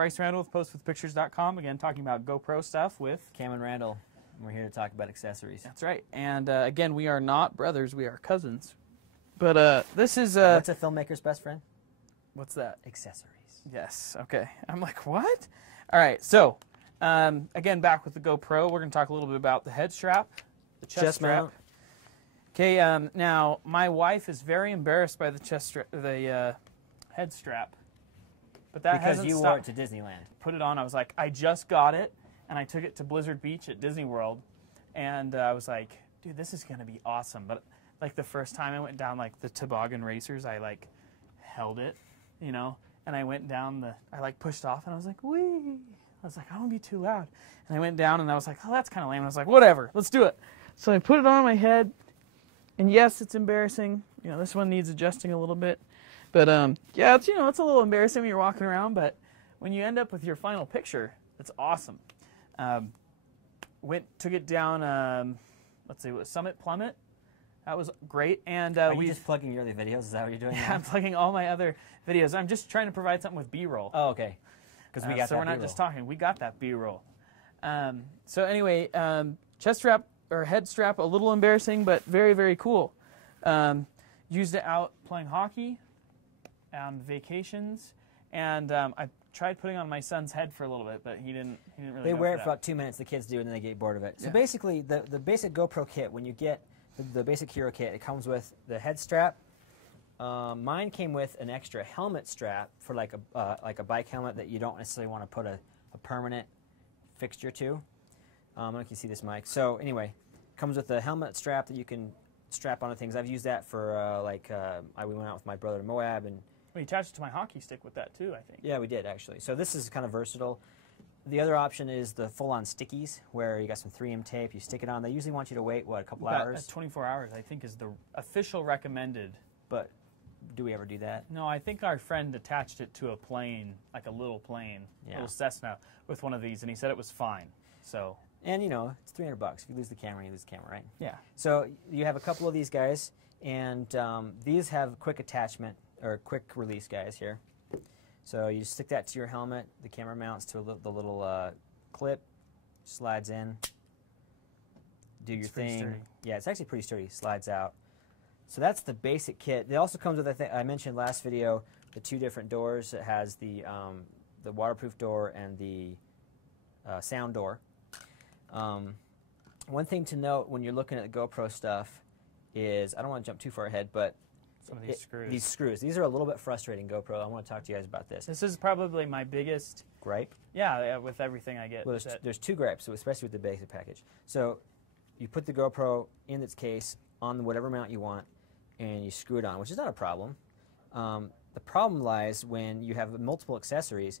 Bryce Randall with postwithpictures.com, again talking about GoPro stuff with Cameron Randall. We're here to talk about accessories. That's right. And again, we are not brothers, we are cousins. But this is... What's a filmmaker's best friend? What's that? Accessories. Yes, okay. I'm like, what? All right, so, again, back with the GoPro, we're going to talk a little bit about the head strap, the chest strap. Mount. Okay, now, my wife is very embarrassed by the head strap. But that because hasn't you stopped. wore it to Disneyland. Put it on, I was like, I just got it, and I took it to Blizzard Beach at Disney World, and I was like, dude, this is going to be awesome. But, like, the first time I went down, like, the toboggan racers, I, like, held it, you know, and I went down I like pushed off and I was like, wee. I was like, I don't want to be too loud. And I went down and I was like, oh, that's kind of lame. And I was like, whatever, let's do it. So I put it on my head, and yes, it's embarrassing. You know, this one needs adjusting a little bit. But yeah, it's, you know, it's a little embarrassing when you're walking around, but when you end up with your final picture, it's awesome. Took it down, let's see, it was Summit Plummet. That was great. And Are you just plugging your other videos? Is that what you're doing? Yeah, now? I'm plugging all my other videos. I'm just trying to provide something with B-roll. Oh, okay. Because we got so that we're not B-roll. just talking. We got that B-roll. So anyway, chest strap or head strap, a little embarrassing, but very, very cool. Used it out playing hockey, on vacations, and I tried putting on my son's head for a little bit, but he didn't really. They go wear for it that. for about 2 minutes. The kids do, and then they get bored of it. So Yeah. basically, the basic GoPro kit, when you get the basic hero kit, it comes with the head strap. Mine came with an extra helmet strap for like a bike helmet that you don't necessarily want to put a permanent fixture to. I don't know if you can see this, Mike. So anyway, comes with a helmet strap that you can strap onto things. I've used that for we went out with my brother to Moab, and We attached it to my hockey stick with that too, I think. yeah, we did actually. So this is kind of versatile. The other option is the full-on stickies, where you got some 3M tape, you stick it on. They usually want you to wait, what, a couple hours? 24 hours, I think, is the official recommended. But do we ever do that? No, I think our friend attached it to a plane, like a little plane, Yeah. little Cessna, with one of these, and he said it was fine. So, And, you know, it's $300. If you lose the camera, you lose the camera, right? yeah. So you have a couple of these guys, and these have quick attachment, or quick release guys here. So you stick that to your helmet, the camera mounts to the little clip, slides in, do your pretty thing. sturdy. Yeah, it's actually pretty sturdy, slides out. So that's the basic kit. It also comes with, I mentioned last video, the 2 different doors. It has the waterproof door and the sound door. One thing to note when you're looking at the GoPro stuff is, I don't want to jump too far ahead, but Some of these screws. these screws. These are a little bit frustrating, GoPro. I want to talk to you guys about this. This is probably my biggest, Gripe? yeah, with everything I get. Well, there's 2 gripes, so especially with the basic package. So you put the GoPro in its case on whatever mount you want, and you screw it on, which is not a problem. The problem lies when you have multiple accessories.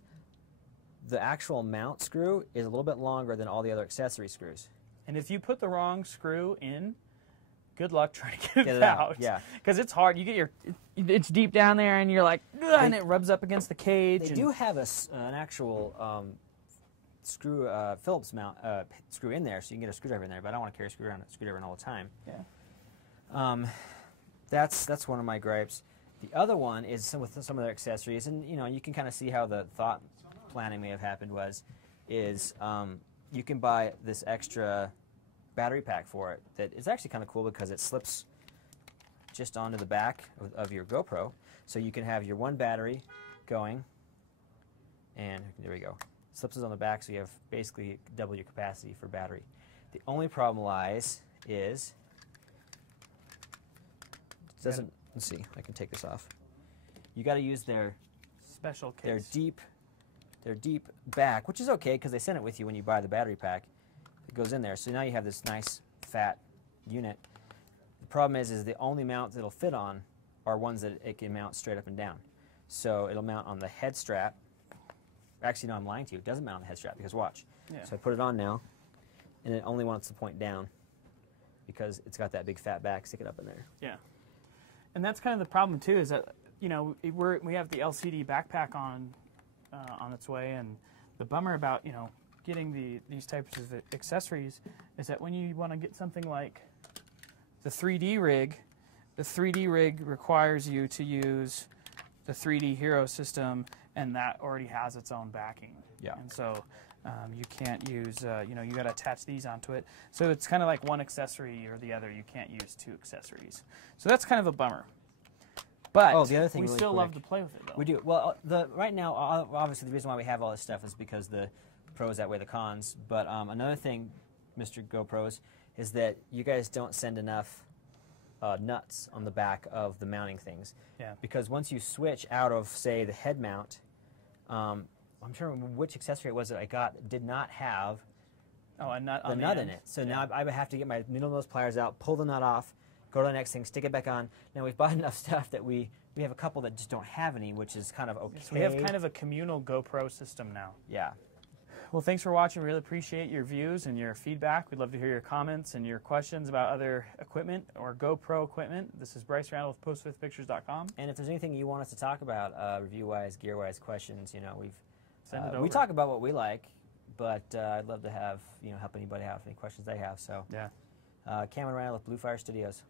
The actual mount screw is a little bit longer than all the other accessory screws. And if you put the wrong screw in, good luck trying to get it out, out. yeah. Because it's hard. You get it's deep down there, and you're like, ugh, and it rubs up against the cage. They do have an actual screw, Phillips mount screw in there, so you can get a screwdriver in there. But I don't want to carry a screwdriver in all the time. Yeah. That's one of my gripes. The other one is with some of their accessories, and you know, you can kind of see how the thought planning may have happened is you can buy this extra battery pack for it that is actually kind of cool because it slips just onto the back of your GoPro, so you can have your one battery going, and there we go. Slips is on the back, so you have basically double your capacity for battery. The only problem lies is it doesn't. Let's see. I can take this off. You got to use their Special case. their deep back, which is okay because they send it with you when you buy the battery pack. It goes in there, so now you have this nice fat unit. The problem is the only mounts it'll fit on are ones that it can mount straight up and down. So it'll mount on the head strap. Actually, no, I'm lying to you. It doesn't mount on the head strap because watch. Yeah. So I put it on now, and it only wants to point down because it's got that big fat back. Stick it up in there. Yeah. And that's kind of the problem too, is that, you know, we have the LCD backpack on its way, and the bummer about, you know, getting these types of accessories is that when you want to get something like the 3D rig requires you to use the 3D Hero system, and that already has its own backing. Yeah. And so you can't use, you know, you got to attach these onto it. So it's kind of like one accessory or the other. You can't use two accessories. So that's kind of a bummer. But the other thing we really still love quick. to play with it, though. We do. Well, right now, obviously, the reason why we have all this stuff is because the pros outweigh the cons. But another thing, Mr. GoPros, is that you guys don't send enough nuts on the back of the mounting things. Yeah. Because once you switch out of, say, the head mount, I'm trying to remember which accessory it was that I got did not have a nut the on nut the in end. it. So now I would have to get my needle nose pliers out, pull the nut off, go to the next thing, stick it back on. Now we've bought enough stuff that we have a couple that just don't have any, which is kind of okay. So we have kind of a communal GoPro system now. Yeah. Well, thanks for watching. We really appreciate your views and your feedback. We'd love to hear your comments and your questions about other equipment or GoPro equipment. This is Bryce Randall with postfifthpictures.com. And if there's anything you want us to talk about, review-wise, gear-wise, questions, you know, Send it over. we talk about what we like, but I'd love to have, you know, help anybody out with any questions they have. So, Yeah. Cameron Randall with Blue Fire Studios.